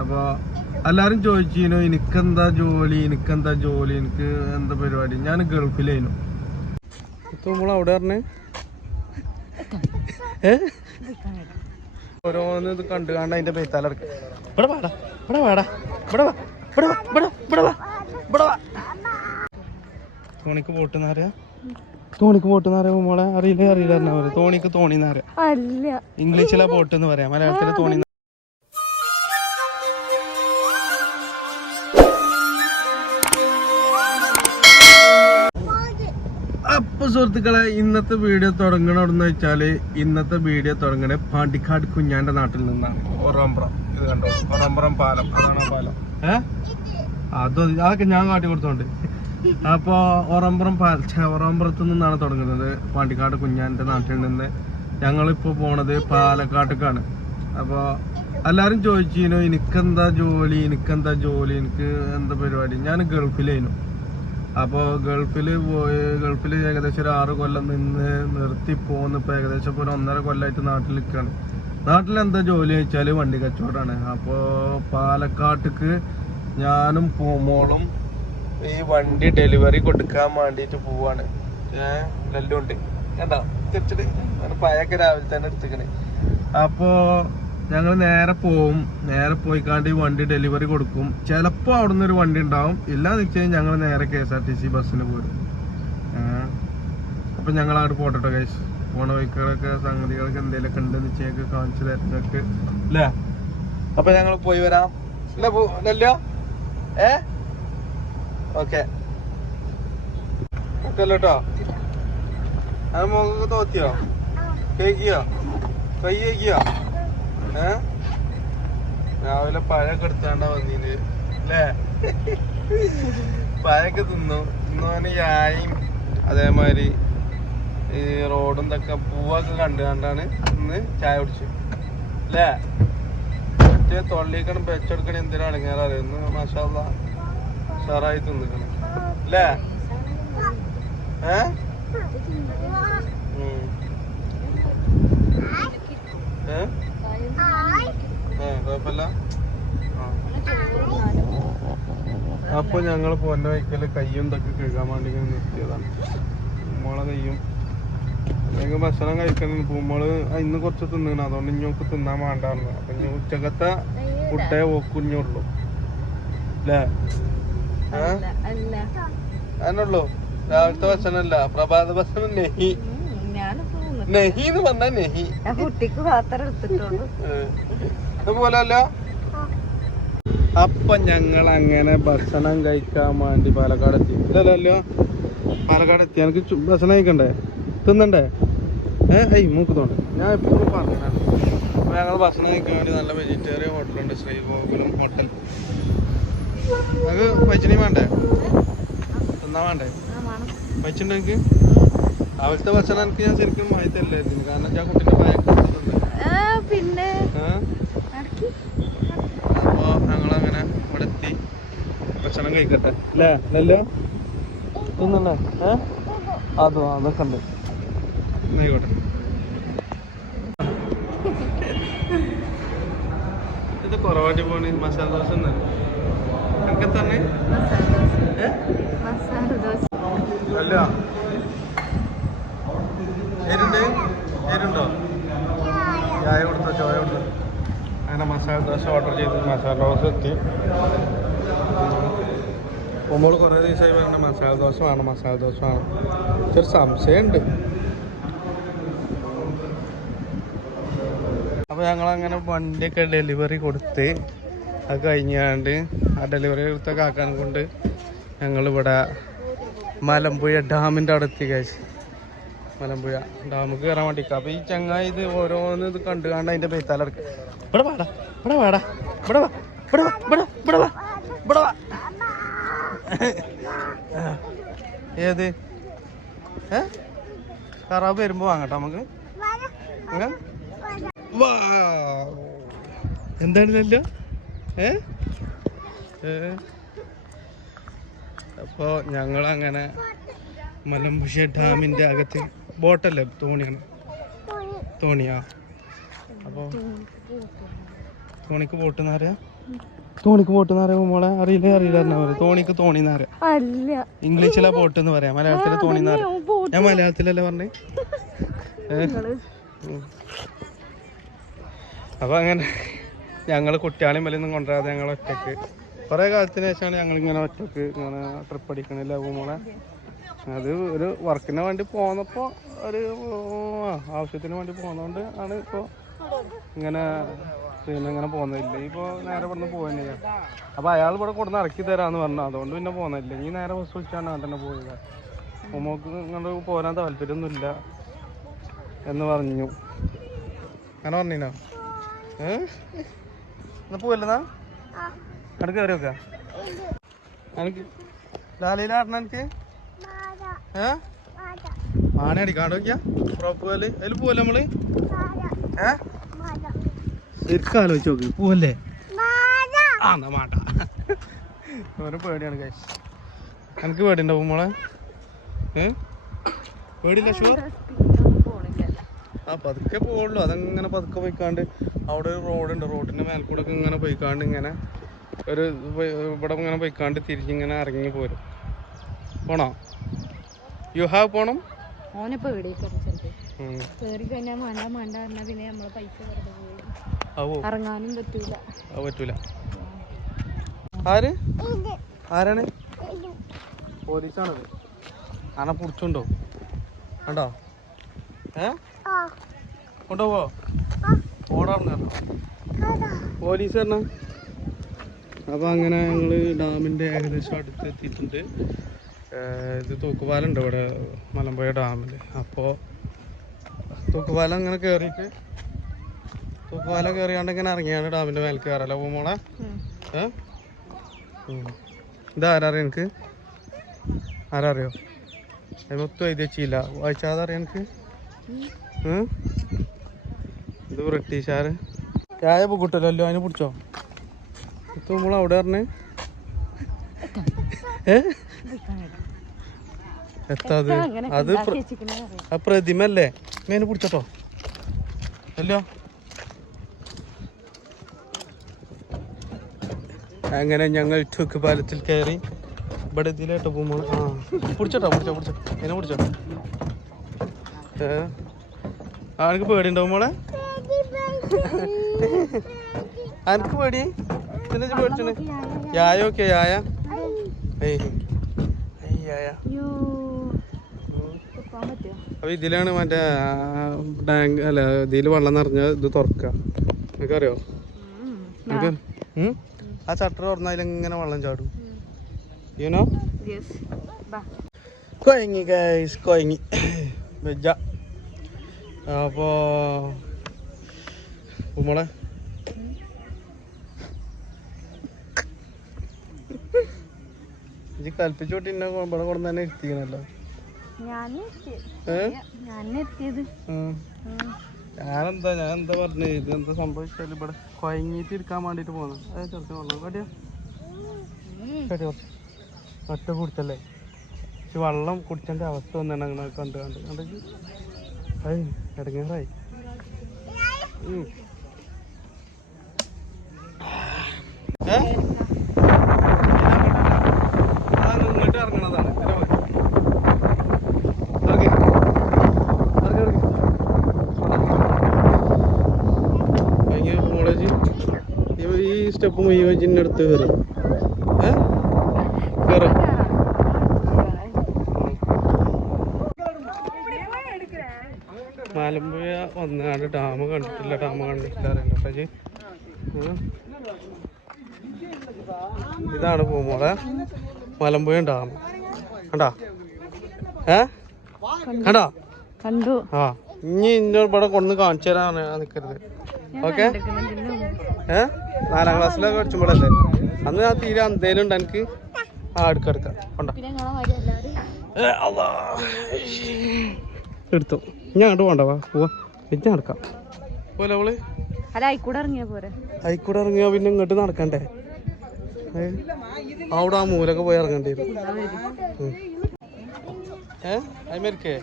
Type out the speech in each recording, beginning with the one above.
അപ്പോൾ എല്ലാവരും ചോദിച്ചിരുന്നു എനിക്കെന്താ ജോലി, എനിക്ക് എന്താ പരിപാടി. ഞാൻ ഗൾഫിലായിരുന്നു. ഇപ്പൊ നമ്മൾ അവിടെ പറഞ്ഞേ ഓരോന്ന് ഇത് കണ്ടു കണ്ട് അതിന്റെ പെയ്ത്താലെടുക്ക. ഇവിടെ വാടാ, ഇവിടെ വാടാ, ഇവിടെ വാ, ഇവിടെ വാ, ഇവിടെ വാ, ഇവിടെ വാ. തോണിക്ക് പോട്ടെന്നറിയാ, തോണിക്ക് പോട്ടെന്നറിയാ മോളെ. അറിയില്ല തോണിക്ക് തോണിന്നറിയാം. ഇംഗ്ലീഷിലാ പോട്ട് എന്ന് പറയാം, മലയാളത്തില് തോണി. അപ്പൊ സുഹൃത്തുക്കളെ, ഇന്നത്തെ വീഡിയോ തുടങ്ങണമെന്ന് വെച്ചാല് തുടങ്ങണേ പാണ്ടിക്കാട് കുഞ്ഞാന്റെ നാട്ടിൽ നിന്നാണ്. ഒറമ്പുറം, ഇത് കണ്ടോ, ഒറമ്പുറം പാലം, അതാണോ പാലം? അതൊക്കെ ഞാൻ കാട്ടി കൊടുത്തോണ്ട്. അപ്പൊ ഒറമ്പുറത്ത് നിന്നാണ് തുടങ്ങുന്നത്, പാണ്ടിക്കാട് കുഞ്ഞാന്റെ നാട്ടിൽ നിന്ന്. ഞങ്ങളിപ്പോ പോണത് പാലക്കാട്ടേക്കാണ്. അപ്പൊ എല്ലാരും ചോദിച്ചിരുന്നു എനിക്കെന്താ ജോലി, എനിക്ക് എന്താ പരിപാടി. ഞാൻ ഗൾഫിലായിരുന്നു. അപ്പോൾ ഗൾഫിൽ ഏകദേശം ഒരു 6 കൊല്ലം നിർത്തി പോന്ന്. ഇപ്പൊ ഏകദേശം ഇപ്പോൾ ഒരു 1.5 കൊല്ലമായിട്ട് നാട്ടിൽ നിൽക്കുകയാണ്. നാട്ടിലെന്താ ജോലി വെച്ചാൽ വണ്ടി കച്ചവടമാണ്. അപ്പോൾ പാലക്കാട്ടേക്ക് ഞാനും മോളും ഈ വണ്ടി ഡെലിവറി കൊടുക്കാൻ വേണ്ടിയിട്ട് പോവാണ്. നെല്ലുണ്ട് കണ്ടോ, തിരിച്ചിട്ട് പയൊക്കെ രാവിലെ തന്നെ എടുത്തിക്കണേ. അപ്പോൾ ഞങ്ങൾ നേരെ പോയിക്കാണ്ട് ഈ വണ്ടി ഡെലിവറി കൊടുക്കും. ചിലപ്പോൾ അവിടെ നിന്ന് ഒരു വണ്ടി ഉണ്ടാവും, ഇല്ലാന്ന് വെച്ച് കഴിഞ്ഞാൽ ഞങ്ങൾ നേരെ KSRTC ബസ്സിന് പോരും. അപ്പൊ ഞങ്ങൾ അങ്ങോട്ട് പോട്ടെ ഗൈസ്. പോണ വഴികളൊക്കെ സംഗതികളൊക്കെ എന്തെങ്കിലുമൊക്കെ ഉണ്ടെന്ന് വെച്ചാൽ കാണിച്ചു തരാം നിങ്ങൾക്ക് അല്ലേ. അപ്പൊ ഞങ്ങൾ പോയി വരാം അല്ലല്ലോ. ഓക്കെ കേട്ടോ. അത് മുഖൊക്കെ തോത്തിയോ, കേക്കിയോ, കൈ കേക്കിയോ? രാവിലെ പഴമൊക്കെ എടുത്താണ്ടാ വന്നീന് അല്ലേ. പഴമൊക്കെ തിന്നു ചായയും അതേമാതിരി ഈ റോഡും ഇതൊക്കെ പൂവൊക്കെ കണ്ടാണ് ഇന്ന് ചായ കുടിച്ചു അല്ലേ. മറ്റേ തൊള്ളിക്കണം വെച്ചെടുക്കണ എന്തിനാണ് ഇങ്ങനെ അറിയുന്നു. മാഷാഅല്ലാ ഉഷാറായി തിന്നിക്കണം അല്ലേ. കുഴപ്പമില്ല. അപ്പൊ ഞങ്ങൾ പോന്ന വയ്ക്കല് കയ്യും ഇതൊക്കെ കഴുകാൻ വേണ്ടി നിർത്തിയതാണ്. പൂമ്പോളെ കയ്യും അല്ലെങ്കിൽ ഭക്ഷണം കഴിക്കണം. പൂമ്പോള് ഇന്ന് കുറച്ച് തിന്നണം, അതുകൊണ്ട് ഇഞ്ഞോക്ക് തിന്നാൻ വേണ്ടായിരുന്നു. അപ്പൊ ഇനി ഉച്ചക്കത്തെ ഫുഡേ കുഞ്ഞുള്ളൂ അല്ലേ. അതിനുള്ളൂ. രാവിലത്തെ ഭക്ഷണമല്ല, പ്രഭാത ഭക്ഷണം നെഹി എന്ന് പറഞ്ഞാ നെഹി. അതുപോലല്ലോ. അപ്പൊ ഞങ്ങൾ അങ്ങനെ ഭക്ഷണം കഴിക്കാൻ വേണ്ടി പാലക്കാട് എത്തി. ഇല്ലല്ലോ, പാലക്കാട് എത്തി. എനിക്ക് ഭക്ഷണം കഴിക്കണ്ടേ, തിന്നണ്ടേ? മൂക്ക് തോണ്ട്. ഞാൻ എപ്പോഴും പറഞ്ഞാണ്. അപ്പൊ ഞങ്ങൾ ഭക്ഷണം കഴിക്കാൻ വേണ്ടി നല്ല വെജിറ്റേറിയൻ ഹോട്ടലുണ്ട്, ശ്രീഗോകുലം ഹോട്ടൽ. നമുക്ക് പൈച്ചനെയും വേണ്ടേ, തിന്നാൻ വേണ്ടേ? പൈച്ചുണ്ടോ എനിക്ക്? രാവിലത്തെ ഭക്ഷണം എനിക്ക് ഞാൻ ശരിക്കും വാങ്ങി തരില്ലായിരുന്നു, കാരണം ഞാൻ കുട്ടീൻ്റെ ഭയങ്കര പിന്നെ. അപ്പൊ ഞങ്ങളങ്ങനെ ഇവിടെ എത്തി. ഭക്ഷണം കഴിക്കട്ടെ അല്ലേ. അല്ലല്ലോ തിന്നണ്ടേ? അതൊക്കെ ഉണ്ട്. ആയിക്കോട്ടെ. ഇത് കുറവാട്ടി പോണി. മസാല ദോശ എനിക്ക് തന്നെ അല്ല. എരുണ്ടോ? ചായ കൊടുത്തോ, ചോയ കൊടുത്തോ. അങ്ങനെ മസാല ദോശ ഓർഡർ ചെയ്ത് മസാല ദോശ എത്തി. നമ്മൾ കുറേ ദിവസമായി പറഞ്ഞ മസാല ദോശ വേണം. ഇച്ചിരി സംശയമുണ്ട്. അപ്പോൾ ഞങ്ങളങ്ങനെ വണ്ടിയൊക്കെ ഡെലിവറി കൊടുത്ത് അത് കഴിഞ്ഞാണ്ട് ആ ഡെലിവറി കൊടുത്ത കാക്കാൻ കൊണ്ട് ഞങ്ങളിവിടെ മലമ്പുഴ ഡാമിൻ്റെ അവിടെ എത്തി കഴിച്ചു. മലമ്പുഴ ഡാമിക്ക് കയറാൻ വേണ്ടിക്കാം. അപ്പോൾ ഈ ചങ്ങായി ഇത് ഓരോന്ന് ഇത് കണ്ട് കണ്ട് അതിൻ്റെ പെയ്ത്താലെടുക്കുക. ഇവിടെ വാടാ, ഇവിടെ വാടാ, ഇവിടെ വാ, ഇവിടെ വാ, ഇവിടെ വാ, ഇവിടെ വാ. ഏത് കറാബ് വരുമ്പോ വാങ്ങട്ടോ നമുക്ക്. എന്താണല്ലോ അപ്പൊ ഞങ്ങളങ്ങനെ മലമ്പുഴ ഡാമിന്റെ അകത്ത് ബോട്ടല്ലേ, തോണിയാ. അപ്പോൾ തോണിക്ക് പോട്ടെന്നറിയാം. തോണിക്ക് പോട്ടെന്ന് പറയാ മോളെ. അറിയില്ല അറിയില്ല തോണിക്ക് തോണിന്ന് പറയാം. ഇംഗ്ലീഷിലാ പോട്ട് എന്ന് പറയാം, മലയാളത്തിലെ തോണിന്ന് പറയാം. ഞാൻ മലയാളത്തിലല്ലേ പറഞ്ഞേ. അപ്പൊ അങ്ങനെ ഞങ്ങള് കുട്ടികളെയും വലിയൊന്നും കൊണ്ടുവരാതെ ഞങ്ങൾ ഒറ്റക്ക് കുറെ കാലത്തിന് ശേഷമാണ് ഞങ്ങളിങ്ങനെ ഒറ്റക്ക് ഇങ്ങനെ ട്രിപ്പ് അടിക്കണില്ല മോളെ. അത് ഒരു വർക്കിന് വേണ്ടി പോന്നപ്പോ ഒരു ആവശ്യത്തിന് വേണ്ടി പോന്നോണ്ട് ആണ് ഇപ്പൊ ഇങ്ങനെ പിന്നെ ഇങ്ങനെ പോകുന്നില്ല. ഇപ്പൊ നേരെ ഇവിടുന്ന് പോകുന്നില്ല. അപ്പൊ അയാൾ ഇവിടെ കൊടുന്ന് ഇറക്കി തരാന്ന് പറഞ്ഞു, അതുകൊണ്ട് പിന്നെ പോകുന്നില്ല. ഈ നേരെ ബസ് വിളിച്ചാണ് തന്നെ പോയത്. ഉമ്മക്ക് ഇങ്ങോട്ട് പോരാൻ താല്പര്യമൊന്നുമില്ല എന്ന് പറഞ്ഞു. അങ്ങനെ പറഞ്ഞോ? എന്നാ പോവല്ലെന്നാ അവിടെ കയറി വെക്ക. എനിക്ക് ലാലയിലാടണ എനിക്ക് ആന അടിക്കാണ്ട് നോക്കിയാ ഉറപ്പ് പോലെ അതിൽ പോവല്ലേ നമ്മള്? ശരിക്കും ആലോചിച്ച് നോക്ക്, പോവല്ലേ? ആ എന്നാ മാട്ട. ഓരോ പേടിയാണ് കാശ്. എനിക്ക് പേടിയുണ്ടാവും മോളെ? പേടിയില്ല? ഷുവർ? ആ പതുക്കെ പോവുള്ളൂ. അതങ്ങനെ പതുക്കെ പോയിക്കാണ്ട് അവിടെ ഒരു റോഡുണ്ട്, റോഡിന്റെ മേൽക്കൂടെ ഒക്കെ ഇങ്ങനെ പോയിക്കാണ്ട് ഇങ്ങനെ ഒരു ഇവിടെ ഇങ്ങനെ പോയിക്കാണ്ട് തിരിഞ്ഞിങ്ങനെ ഇറങ്ങി പോരും. പോണോ? യു ഹാവ് പോണം? പറ്റൂല. ആര് ആരാണ്? പോലീസാണത്. ആന പിടിച്ചുണ്ടോ? കണ്ടോ? കൊണ്ടുപോവോ? ഓടാറുണ്ട് പോലീസ് പറഞ്ഞ. അപ്പൊ അങ്ങനെ ഞങ്ങള് ഡാമിന്റെ ഏകദേശം അടുത്ത് എത്തിയിട്ടുണ്ട്. ഇത് തൂക്കുപാലുണ്ട് ഇവിടെ മലമ്പുഴ ഡാമില്. അപ്പോൾ തൂക്കുപാലം അങ്ങനെ കയറിയിട്ട് തൂക്കുപാലം കയറിയാണ്ട് ഇങ്ങനെ ഇറങ്ങിയാണ് ഡാമിന്റെ മേലെ കയറല മോളെ. ഇതാരറിയ എനിക്ക്? ആരറിയോ? മൊത്തം എഴുതി വെച്ചില്ല, വായിച്ചാതറിയാം എനിക്ക്. ഇത് ബ്രിട്ടീഷുകാര് ചായ പൊക്കിട്ടല്ലോ, അതിനെ പിടിച്ചോ? നമ്മൾ അവിടെ പറഞ്ഞേ എത്താത് അത് ആ പ്രതിമ അല്ലേ? മേനെ പിടിച്ചോ അല്ലോ. അങ്ങനെ ഞങ്ങൾ തൂക്കുപാലത്തിൽ കയറി ഇവിടെ ഇതിലായിട്ട് പോകുമ്പോൾ പിടിച്ചോ എന്നെ പിടിച്ചോ. ആനക്ക് പേടിയുണ്ടാവും മോളെ? ആനക്ക് പേടി? പിന്നെ പേടിച്ചു യായ ഓക്കെ യായ അപ്പൊ ഇതിലാണ് മറ്റേ ടാങ്ക് അല്ല ഇതില് വെള്ളം നിറഞ്ഞ ഇത് തുറക്കുക. നിനക്കറിയോ? നിനക്ക് ആ ഷട്ടർ തുറന്നാൽ അതിലിങ്ങനെ വെള്ളം ചാടും. യുനോ? കൊയങ്ങി ഗൈസ്, കൊയങ്ങി വെജ. അപ്പോ ഉമ്മളെ ഇജ്ജ് കൽപ്പിച്ചോട്ടി എന്നെ ഇവിടെ കൊണ്ട് തന്നെ എത്തിക്കണല്ലോ. ഞാൻ എന്താ പറഞ്ഞത്? ഇത് എന്താ സംഭവിച്ചാൽ ഇവിടെ കൊയങ്ങിട്ട് ഇരിക്കാൻ വേണ്ടിട്ട് പോകുന്നത്. അതായത് ചെറുക്കൻ വെള്ളം കടിയോ ഒറ്റ കുടിച്ചല്ലേ? പക്ഷെ വെള്ളം കുടിച്ചതിന്റെ അവസ്ഥ ഒന്നാണ് അങ്ങനെ കണ്ട് ഇടങ്ങേറായി. ഇങ്ങോട്ട് ഇറങ്ങണതാണ്. കോളേജ് ഈ സ്റ്റെപ്പ് മുഴുവൻ ചിന്നടുത്ത് കയറും. കയറും. മലമ്പുഴ വന്നാണ്ട് ഡാം കണ്ടിട്ടില്ല, പക്ഷേ ഇതാണ് മോളെ മലമ്പുഴ ഡാം. കണ്ടാ? കണ്ടോ? കണ്ടു. ആ ഇനി ഇവിടെ കൊണ്ടു കാണിച്ചു തരാൻ നിൽക്കരുത്. ഓക്കെ? 4ാം ക്ലാസ്സിലൊക്കെ പഠിച്ചുമ്പോഴല്ലേ അന്ന് ഞാൻ തീരെ എന്തേലും ഉണ്ട് എനിക്ക്. എടുക്കാം കൊണ്ട എടുത്തോ. ഞാൻ അങ്ങോട്ട് പോണ്ടവാ പോവാ. ഞാൻ നടക്കാം പോലെ അവള് അയിക്കൂടെ ഇറങ്ങിയാ പിന്നെ ഇങ്ങോട്ട് നടക്കണ്ടേ? അവിടെ ആ മൂലൊക്കെ പോയി ഇറങ്ങേണ്ടി വരും. അമേരിക്കേ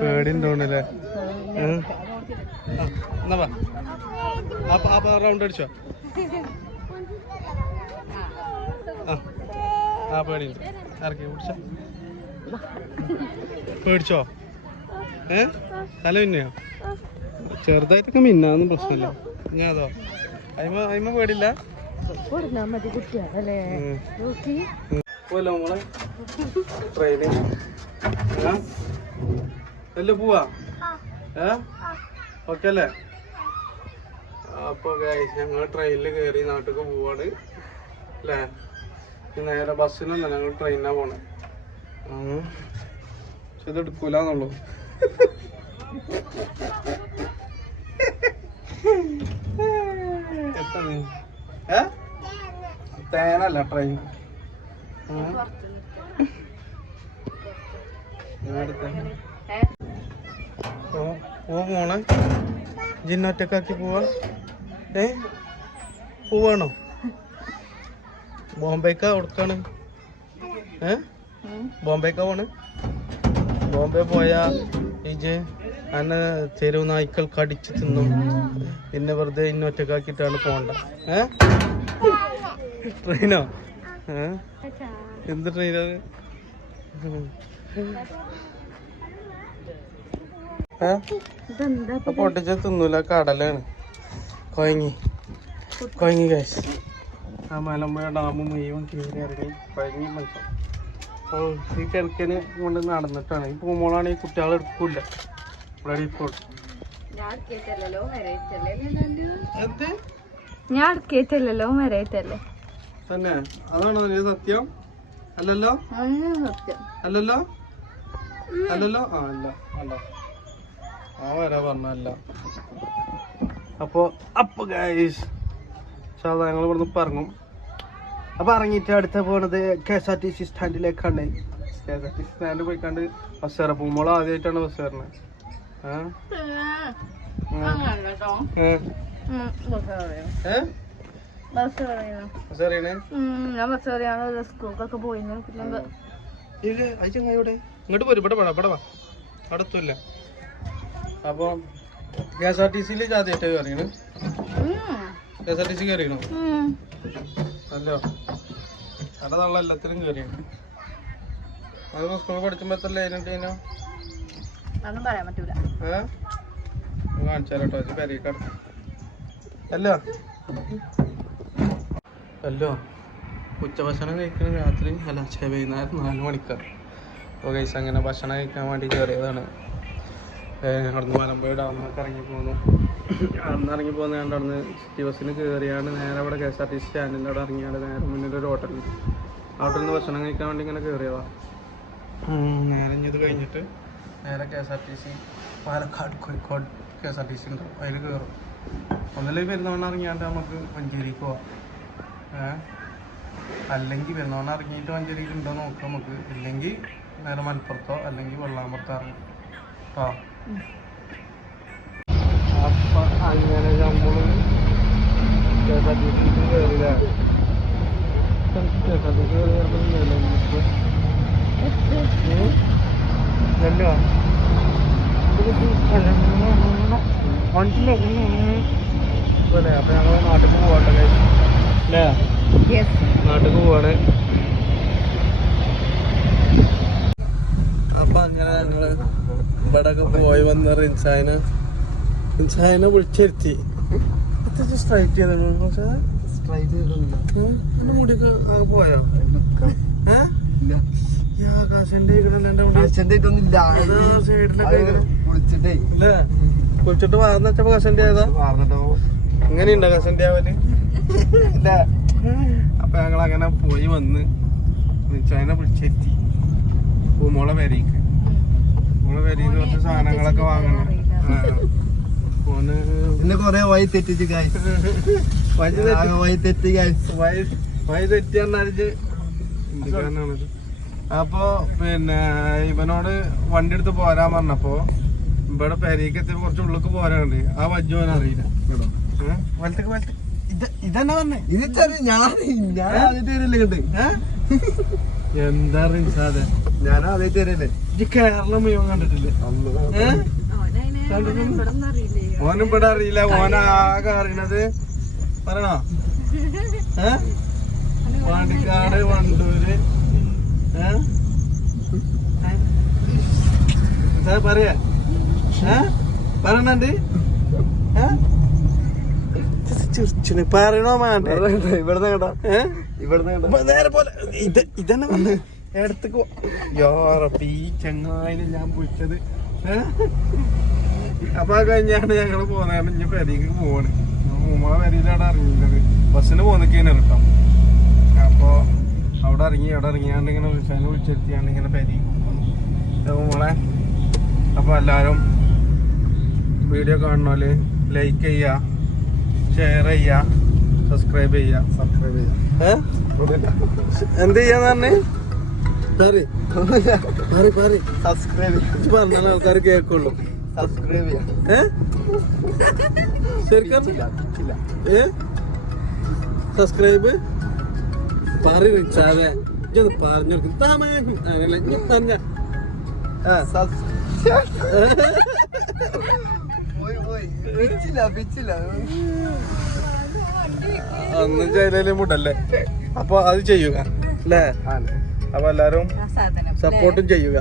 പേടിണ്ടോണ്ടല്ലേ എന്നാ റൗണ്ട് അടിച്ചോ ആ പേടിയുണ്ട് ഇറക്കി പിടിച്ചോ പേടിച്ചോ തല മിന്നയോ ചെറുതായിട്ടൊക്കെ മിന്നാന്നും പ്രശ്നമില്ല ഞാൻ അതോ അയിമ പേടില്ല പോവല്ലോ മോളെ ട്രെയിന് അല്ലേ പോവാ ഓക്കെ അല്ലേ അപ്പൊ ഞങ്ങൾ ട്രെയിനിൽ കയറി നാട്ടിലേക്ക് പോവാണ് അല്ലേ നേരെ ബസ്സിനൊന്നല്ല ഞങ്ങൾ ട്രെയിനാ പോണേ പക്ഷെ ഇത് എടുക്കൂലെന്നുള്ളൂ തേനല്ല ട്രെയിൻ ഓ മോളെ ജിന്നൊറ്റക്കാക്കി പോവാ പോവാണോ ബോംബെക്കാ കൊടുക്കാണ് ബോംബെക്കാ പോണ് ബോംബെ പോയാ ഇജ് അന്നെ തെരുവ് നായ്ക്കൾ കടിച്ച് തിന്നും പിന്നെ വെറുതെ ഇന്നൊറ്റക്കാക്കിട്ടാണ് പോണ്ട ട്രെയിനോ എന്ത് ട്രെയിനാണ് പൊട്ടിച്ച തിന്നൂല കടലാണ് കൊയങ്ങി കാശ് ആ മലമ്പുഴ ഡാം മുഴുവൻ കീറി ഇറങ്ങി കൊയങ്ങി മനുഷ്യൻ ഈ കിഴക്കന് കൊണ്ട് നടന്നിട്ടാണ് ഈ പൂമോളാണ് ഈ കുട്ടികളെ എടുക്കൂല തന്നെ അതാണോ സത്യം അല്ലല്ലോ അല്ലല്ലോ അല്ലല്ലോ ആ അല്ല അല്ല ആ വരാ പറഞ്ഞല്ല അപ്പൊ ഗൈസ് ഞങ്ങൾ ഇവിടുന്ന് ഇറങ്ങും അപ്പൊ ഇറങ്ങിയിട്ട് അടുത്ത പോണത് KSRTC സ്റ്റാൻഡിലേക്കാണ് KSRTC സ്റ്റാൻഡിൽ പോയിക്കാണ്ട് ബസ് കയറാം പൂമോള ആദ്യമായിട്ടാണ് ബസ് കയറുന്നത് ഇങ്ങോട്ട് പോരും ഇവിടെ വാ അടുത്തല്ല അപ്പൊ KSRTC ആദ്യമായിട്ട് കയറിയാണ് KSRTC കയറിയണോ അല്ലോ അവിടെ നല്ല എല്ലാത്തിനും കയറിയാണ് അത് സ്കൂൾ പഠിച്ചുമ്പോ എത്ര ലൈനുണ്ടോ കാണിച്ചാലോ പെരേക്കാട് അല്ലോ അല്ലോ ഉച്ചഭക്ഷണം കഴിക്കുന്ന രാത്രി അല്ല വൈകുന്നേരം 4 മണിക്കാണ് അപ്പോൾ കൈസ് അങ്ങനെ ഭക്ഷണം കഴിക്കാൻ വേണ്ടി കയറിയതാണ് അവിടുന്ന് മലമ്പുഴ ഡാമിനൊക്കെ ഇറങ്ങി പോന്നു അവിടുന്ന് ഇറങ്ങി പോകുന്നതുകൊണ്ട് അവിടുന്ന് സിറ്റി ബസ്സിന് കയറിയാണ് നേരെ അവിടെ KSRTC സ്റ്റാൻഡിൻ്റെ അവിടെ ഇറങ്ങിയാണ് നേരെ മുന്നിൽ ഒരു ഹോട്ടലുണ്ട് ഹോട്ടലിൽ നിന്ന് ഭക്ഷണം കഴിക്കാൻ വേണ്ടി ഇങ്ങനെ കയറിയതാണ് നേരെ ഇത് കഴിഞ്ഞിട്ട് നേരെ KSRTC പാലക്കാട് കോഴിക്കോട് KSRTC ഉണ്ടാവും അതിൽ കയറും ഒന്നല്ലേ പെരുന്നവണ്ണം ഇറങ്ങിയാണ്ട് നമുക്ക് മഞ്ചേരിക്ക് പോവാം അല്ലെങ്കിൽ പെരുന്നവണ്ണം ഇറങ്ങിയിട്ട് മഞ്ചേരിക്ക് ഉണ്ടോ നോക്കാം നമുക്ക് ഇല്ലെങ്കിൽ നേരെ മലപ്പുറത്തോ അല്ലെങ്കിൽ വെള്ളാമ്പുറത്തോ ഇറങ്ങും കേട്ടോ അപ്പം അങ്ങനെ നമ്മൾ KSRTC കയറില്ല KSRTC കയറിയല്ലോ അല്ലേ അപ്പൊ ഞങ്ങൾ നാട്ടിൽ പോവാണ്ട് അല്ലേ നാട്ടിൽ പോവാണ് അപ്പൊ അങ്ങനെ ഞങ്ങള് ഇവിടെ പോയി വന്ന റിൻസായനെ വിളിച്ചിരുത്തി സ്ട്രൈറ്റ് ചെയ്ത മുടിയൊക്കെ പോയോ കുളിച്ചിട്ട് വാർന്ന് വെച്ചപ്പോ കസന്റെ ആയതാ ഇങ്ങനെയുണ്ടോ കസന്റെ ആവല് ഇല്ല അപ്പൊ ഞങ്ങൾ അങ്ങനെ പോയി വന്ന് റിൻസായനെ വിളിച്ചെത്തി പൂമോളെ പെരേക്ക് മോളെ പെരേന്ന് കുറച്ച് സാധനങ്ങളൊക്കെ വാങ്ങണം പിന്നെ കൊറേ വഴി തെറ്റിച്ച് വഴി തെറ്റിയാണത് അപ്പൊ പിന്നെ ഇവനോട് വണ്ടി എടുത്ത് പോരാൻ പറഞ്ഞപ്പോ ഇവിടെ പെരേക്ക് എത്തിയപ്പോ കുറച്ച് ഉള്ളിലേക്ക് പോരാനുണ്ട് ആ വജ്ജോൻ അറിയില്ല ഇതന്നെ പറഞ്ഞേ ഇത് ഞാൻ ആദ്യമായിട്ട് വരില്ലേ എന്താ റിൻസാദെ ഞാൻ ആദ്യമായിട്ട് വരല്ലേ ഈ കേരളം മുഴുവൻ കണ്ടിട്ടില്ലേ? ഓനും ഇവിടെ അറിയില്ല. ഓനാകെ അറിയണത് പറയണോ? പാണ്ടിക്കാട്, വണ്ടൂര്. പറയാ പറയണണ്ട് ചിരിച്ചിന് പറയണോ വേണ്ട? ഇവിടുന്ന് കേട്ടാ ഇവിടുന്ന് നേരെ പോലെ ഇതന്നെ വന്ന് ഇടത്തേക്ക് ഈ ചങ്ങായിനെ ഞാൻ വിളിച്ചത്. അപ്പൊ അത് കഴിഞ്ഞാണ് ഞങ്ങള് പോന്നാണ് ഇനി പെരേക്ക് പോവാണ്. ഉമ്മ പെരയിലാണ് ഇറങ്ങിയത്. ബസ്സിന് പോന്നിക്കാണ് കേട്ടോ. അപ്പൊ അവിടെ ഇറങ്ങിയാണ്ട് ഇങ്ങനെ വിളിച്ചാൽ വിളിച്ചെത്തിയാണ്ട് ഇങ്ങനെ പെരേക്ക് പോകുന്നു മോളെ. അപ്പൊ എല്ലാരും വീഡിയോ കാണണോല് ലൈക്ക് ചെയ്യാ, ഷെയർ ചെയ്യാ, സബ്സ്ക്രൈബ് ചെയ്യാ. എന്ത് ചെയ്യാന്ന് പറഞ്ഞേ? സബ്സ്ക്രൈബ് പറഞ്ഞാൽ ആൾക്കാർ കേക്കുള്ളൂ. സബ്സ്ക്രൈബ് ചെയ്യാം. ശരിക്കും സബ്സ്ക്രൈബ് പറഞ്ഞേ പറഞ്ഞു പറഞ്ഞ ഒന്നും ചെയ്തതിലും മുട്ടല്ലേ. അപ്പൊ അത് ചെയ്യുക അല്ലേ? അപ്പൊ എല്ലാരും സപ്പോർട്ടും ചെയ്യുക.